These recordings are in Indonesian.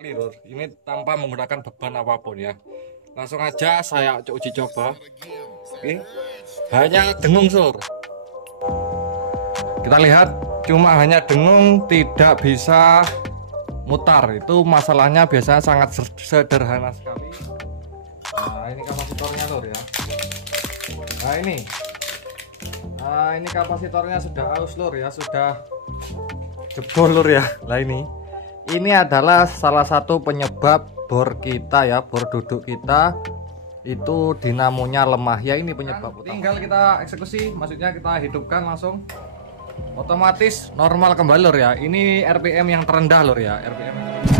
Lur, ini tanpa menggunakan beban apapun ya. Langsung aja saya uji coba. Oke. Hanya dengung sur. Kita lihat cuma hanya dengung, tidak bisa mutar. Itu masalahnya biasanya sangat sederhana sekali. Nah, ini kapasitornya lur ya. Nah, ini kapasitornya sudah aus lur ya, sudah jebol lur ya. Lah ini adalah salah satu penyebab bor kita ya, bor duduk kita itu dinamonya lemah ya. Ini penyebab utama. Tinggal kita eksekusi, maksudnya kita hidupkan langsung, otomatis normal kembali lur ya. Ini RPM yang terendah lur ya, RPM yang terendah.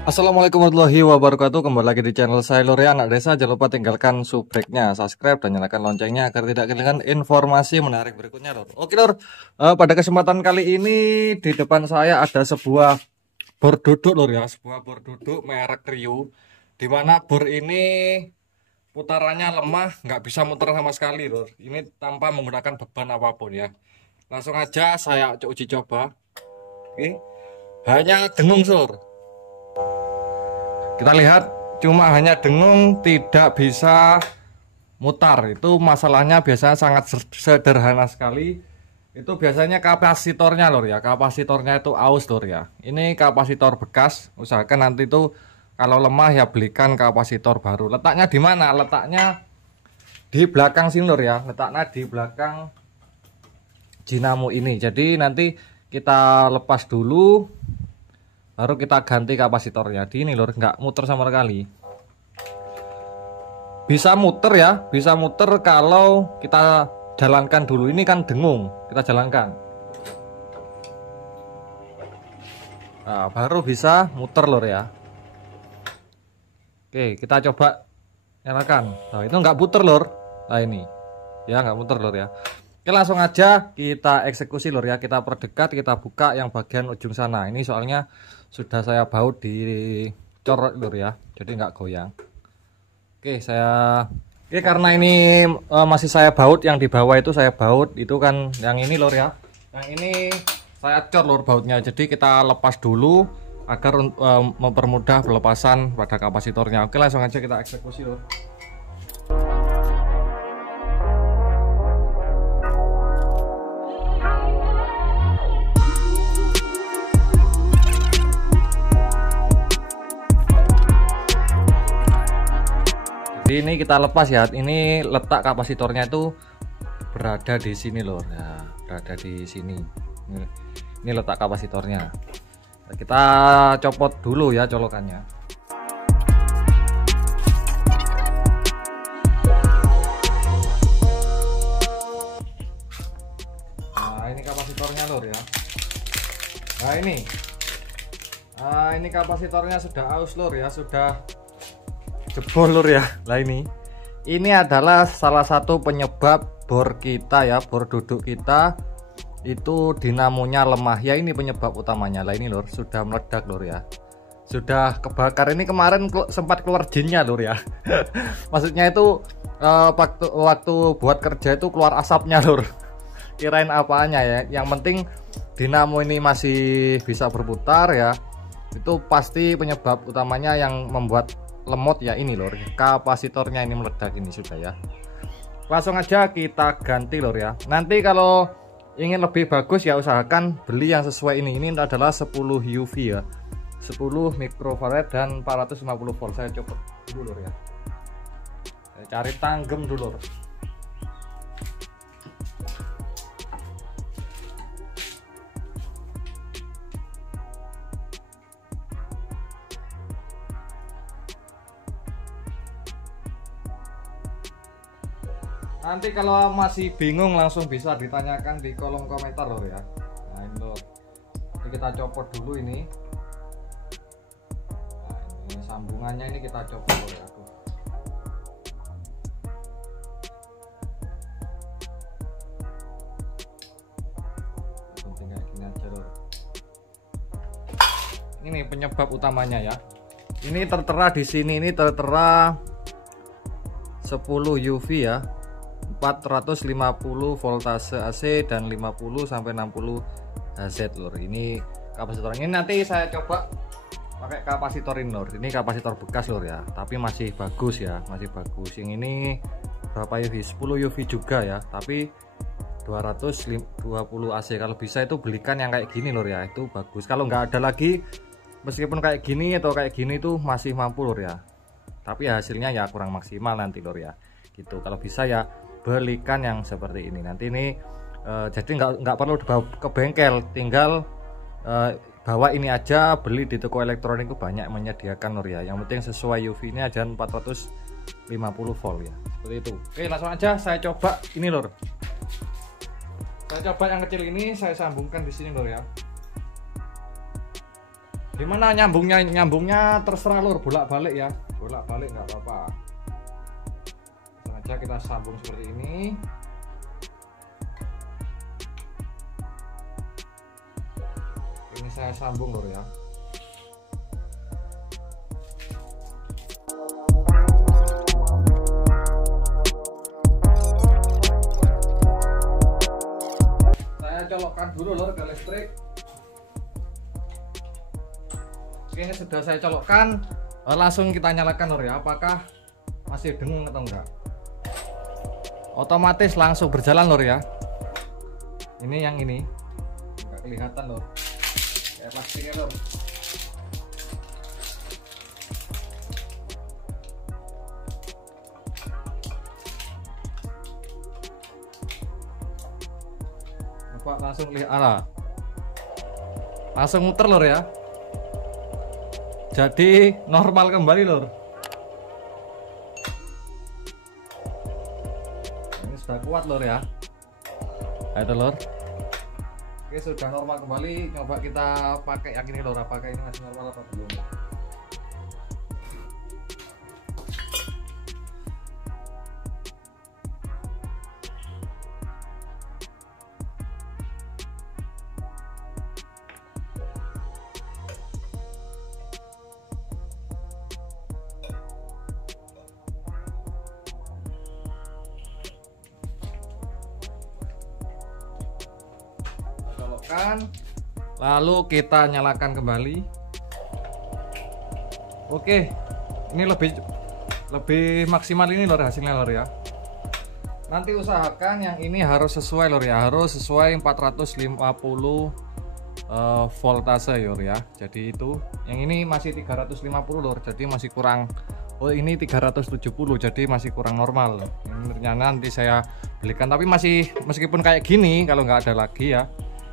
Assalamualaikum warahmatullahi wabarakatuh. Kembali lagi di channel saya lur ya, anak desa. Jangan lupa tinggalkan subscribe-nya, subscribe dan nyalakan loncengnya agar tidak ketinggalan informasi menarik berikutnya lur. Oke lur, pada kesempatan kali ini di depan saya ada sebuah bor duduk lur ya, sebuah bor duduk merek Rio, dimana bor ini putarannya lemah, nggak bisa muter sama sekali lur. Ini tanpa menggunakan beban apapun ya. Langsung aja saya uji coba. Oke, hanya dengung sur. Kita lihat cuma hanya dengung, tidak bisa mutar. Itu masalahnya biasanya sangat sederhana sekali. Itu biasanya kapasitornya lur ya, kapasitornya itu aus lur ya. Ini kapasitor bekas, usahakan nanti itu kalau lemah ya belikan kapasitor baru. Letaknya di mana? Letaknya di belakang sini lur ya, letaknya di belakang dinamo ini. Jadi nanti kita lepas dulu, baru kita ganti kapasitornya. Di ini lur, nggak muter sama sekali. Bisa muter ya, bisa muter kalau kita jalankan dulu. Ini kan dengung, kita jalankan. Nah, baru bisa muter lur ya. Oke, kita coba nyalakan. Nah, itu nggak puter lur. Nah ini, ya nggak muter lur ya. Oke, langsung aja kita eksekusi lur ya. Kita perdekat, kita buka yang bagian ujung sana. Ini soalnya sudah saya baut di corot lur ya, jadi nggak goyang. Oke, karena ini masih saya baut, yang di bawah itu saya baut, itu kan yang ini lur ya. Yang ini saya cor lur bautnya, jadi kita lepas dulu agar mempermudah pelepasan pada kapasitornya. Oke, langsung aja kita eksekusi lur. Ini kita lepas ya. Ini letak kapasitornya itu berada di sini lor ya, berada di sini. Ini letak kapasitornya. Kita copot dulu ya colokannya. Nah ini kapasitornya lor ya. Nah ini kapasitornya sudah aus lor ya, sudah jebol lur ya. Lah ini adalah salah satu penyebab bor kita ya, bor duduk kita itu dinamonya lemah ya. Ini penyebab utamanya. Lah ini lur, sudah meledak lur ya, sudah kebakar. Ini kemarin sempat keluar jinnya lur ya. Maksudnya itu waktu buat kerja itu keluar asapnya lur. Kirain apanya ya, yang penting dinamo ini masih bisa berputar ya. Itu pasti penyebab utamanya yang membuat lemot ya. Ini lor, kapasitornya ini meledak ini sudah ya. Langsung aja kita ganti lor ya. Nanti kalau ingin lebih bagus ya usahakan beli yang sesuai ini. Ini adalah 10 UV ya, 10 mikrofarad dan 450 volt. Saya coba dulu lor ya, saya cari tanggem dulu lor. Nanti kalau masih bingung langsung bisa ditanyakan di kolom komentar lor ya. Nah ini lor, ini kita copot dulu ini. Nah ini sambungannya, ini kita copot lor ya. Penting kayak gini aja lor. Ini penyebab utamanya ya. Ini tertera di sini, ini tertera 10 UV ya. 450 voltase AC dan 50 sampai 60 Hz lur. Ini kapasitor ini nanti saya coba pakai kapasitor ini lur. Ini kapasitor bekas lur ya, tapi masih bagus ya, masih bagus. Yang ini berapa UV? 10 UV juga ya, tapi 220 AC. Kalau bisa itu belikan yang kayak gini lur ya, itu bagus. Kalau nggak ada lagi, meskipun kayak gini atau kayak gini tuh masih mampu lur ya, tapi hasilnya ya kurang maksimal nanti lur ya gitu. Kalau bisa ya belikan yang seperti ini. Nanti ini jadi nggak perlu dibawa ke bengkel, tinggal bawa ini aja, beli di toko elektronik itu banyak menyediakan lur ya. Yang penting sesuai UV ini aja 450 volt ya, seperti itu. Oke, langsung aja saya coba ini lur. Saya coba yang kecil ini, saya sambungkan di sini lur ya. Gimana nyambungnya terserah lur, bolak-balik ya, bolak-balik nggak apa-apa. Langsung aja kita sambung seperti ini. Ini saya sambung lur ya. Colokkan dulu lor ke listrik. Oke, ini sudah saya colokkan, langsung kita nyalakan lor ya. Apakah masih dengung atau enggak? Otomatis langsung berjalan lor ya. Ini yang ini enggak kelihatan lor, kayak plastiknya lor. Pak langsung lihat langsung muter lor ya, jadi normal kembali lor. Ini sudah kuat lor ya, itu lor. Oke, sudah normal kembali. Coba kita pakai yang ini lor, apakah ini masih normal apa belum. Lalu kita nyalakan kembali. Oke, ini lebih maksimal ini lor hasilnya lor ya. Nanti usahakan yang ini harus sesuai lor ya, harus sesuai 450 voltase lor ya. Jadi itu yang ini masih 350 lor, jadi masih kurang. Oh, ini 370, jadi masih kurang normal. Ini ternyata nanti saya belikan, tapi masih meskipun kayak gini, kalau nggak ada lagi ya,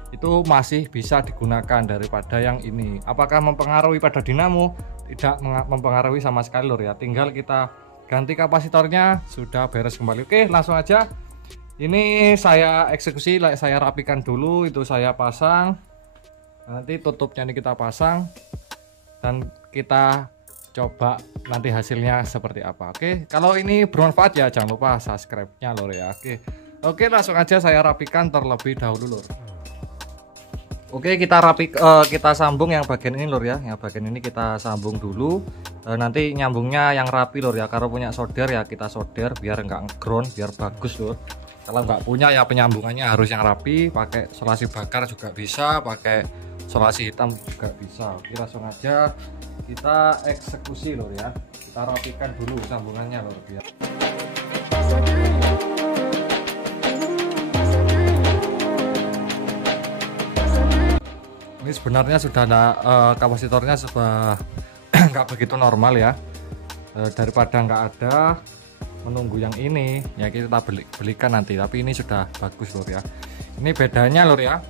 itu masih bisa digunakan daripada yang ini. Apakah mempengaruhi pada dinamo? Tidak mempengaruhi sama sekali lor ya, tinggal kita ganti kapasitornya, sudah beres kembali. Oke, langsung aja ini saya eksekusi, saya rapikan dulu, itu saya pasang, nanti tutupnya ini kita pasang dan kita coba nanti hasilnya seperti apa. Oke, kalau ini bermanfaat ya jangan lupa subscribe-nya lor ya. Oke, langsung aja saya rapikan terlebih dahulu lor. Oke, kita sambung yang bagian ini lor ya. Yang bagian ini kita sambung dulu. Nanti nyambungnya yang rapi lor ya. Kalau punya solder ya kita solder biar nggak ground, biar bagus lor. Kalau nggak punya ya penyambungannya harus yang rapi. Pakai selasi bakar juga bisa, pakai selasi hitam juga bisa. Oke, langsung aja kita eksekusi lor ya. Kita rapikan dulu sambungannya lor biar. Ini sebenarnya sudah ada kapasitornya sudah nggak begitu normal ya, daripada nggak ada menunggu yang ini ya, kita belikan nanti. Tapi ini sudah bagus lor ya. Ini bedanya lor ya,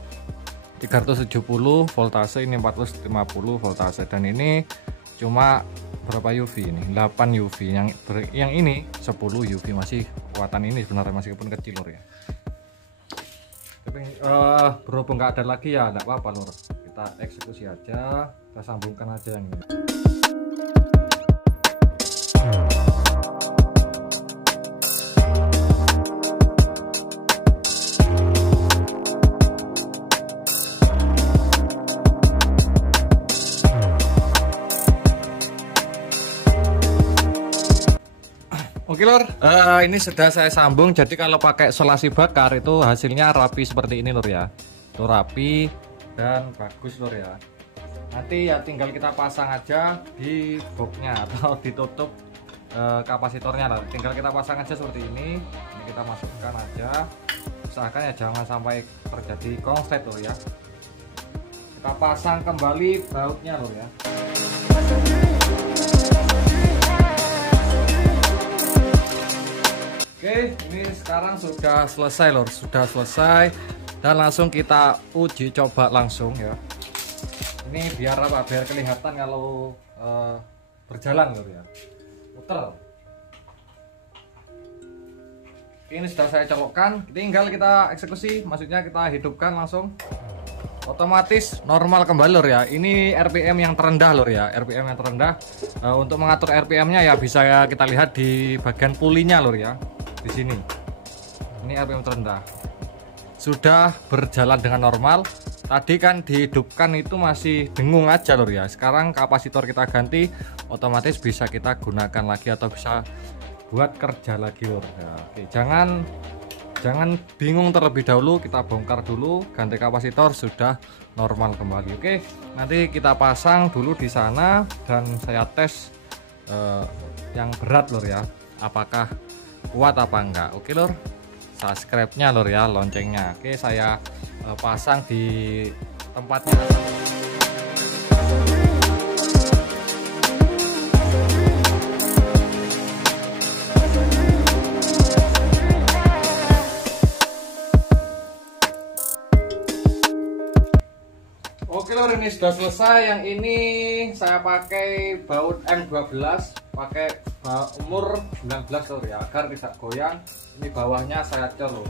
370 voltase, ini 450 voltase, dan ini cuma berapa UV ini, 8 UV. Yang ini 10 UV, masih kekuatan ini sebenarnya meskipun kecil lor ya. Tapi berhubung nggak ada lagi ya nggak apa-apa lor, kita eksekusi aja, kita sambungkan aja yang ini. Oke lor, Ini sudah saya sambung, jadi kalau pakai solasi bakar itu hasilnya rapi seperti ini lur ya. Itu rapi dan bagus lur ya. Nanti ya tinggal kita pasang aja di boxnya atau ditutup kapasitornya lah. Tinggal kita pasang aja seperti ini. Ini kita masukkan aja. Usahakan ya jangan sampai terjadi konslet lur ya. Kita pasang kembali bautnya lur ya. Oke, ini sekarang sudah selesai lor, sudah selesai dan langsung kita uji coba langsung ya. Ini biar apa? Biar kelihatan kalau berjalan lor ya. Puter. Ini sudah saya colokkan, tinggal kita eksekusi, maksudnya kita hidupkan langsung. Otomatis normal kembali lor ya. Ini RPM yang terendah lor ya, RPM yang terendah. Untuk mengatur RPM-nya ya bisa kita lihat di bagian pulinya lor ya. Di sini ini RPM terendah sudah berjalan dengan normal. Tadi kan dihidupkan itu masih dengung aja lur ya. Sekarang kapasitor kita ganti, otomatis bisa kita gunakan lagi atau bisa buat kerja lagi lur ya. Oke, jangan bingung terlebih dahulu, kita bongkar dulu, ganti kapasitor, sudah normal kembali. Oke, nanti kita pasang dulu di sana dan saya tes yang berat lur ya, apakah kuat apa enggak. Oke lur, subscribe-nya lur ya, loncengnya. Oke, saya pasang di tempatnya. Oke lur, ini sudah selesai. Yang ini saya pakai baut M12, pakai umur 19 lur ya, agar tidak goyang. Ini bawahnya saya cor lur,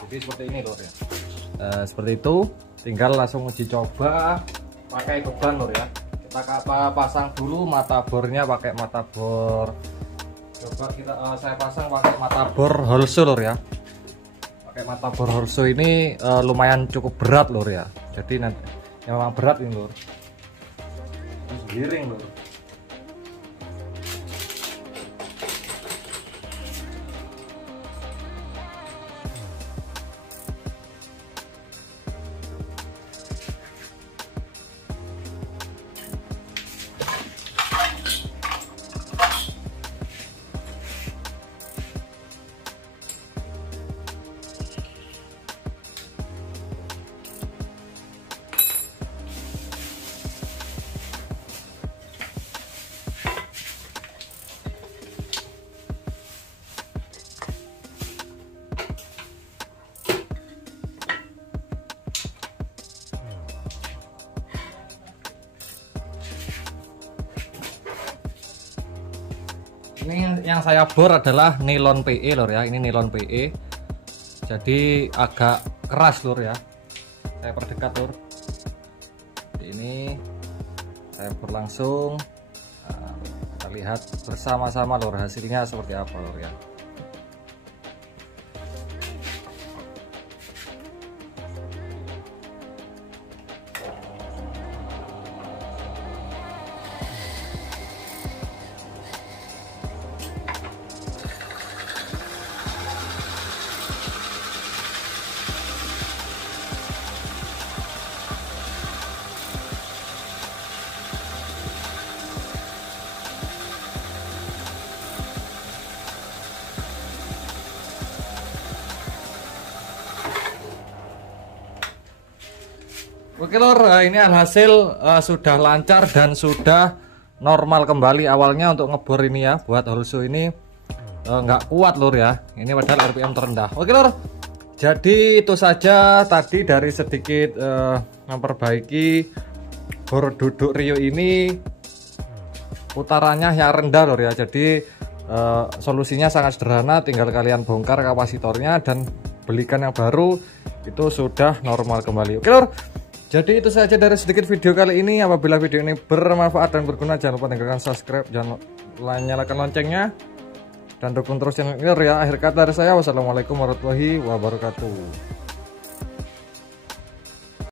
jadi seperti ini lur ya. Seperti itu, tinggal langsung uji coba pakai beban lur ya. Kita pasang dulu mata bornya, pakai mata bor. Coba saya pasang pakai mata bor Holso lur ya. Pakai mata bor Holso ini lumayan cukup berat lur ya. Jadi nanti memang berat ini lur, giring lur. Ini yang saya bor adalah nilon PE lur ya, ini nilon PE. Jadi agak keras lur ya. Saya perdekat lur. Ini saya bor langsung. Nah, kita lihat bersama-sama lur hasilnya seperti apa lur ya. Oke lor, ini alhasil sudah lancar dan sudah normal kembali. Awalnya untuk ngebor ini ya, buat Holso ini nggak kuat lor ya. Ini padahal RPM terendah. Oke lor, jadi itu saja tadi dari sedikit memperbaiki bor duduk Rio ini. Putarannya yang rendah lor ya. Jadi solusinya sangat sederhana, tinggal kalian bongkar kapasitornya dan belikan yang baru, itu sudah normal kembali. Oke lor, jadi itu saja dari sedikit video kali ini. Apabila video ini bermanfaat dan berguna, jangan lupa tinggalkan subscribe, jangan lupa nyalakan loncengnya, dan dukung terus channel ini ya. Akhir kata dari saya, wassalamualaikum warahmatullahi wabarakatuh.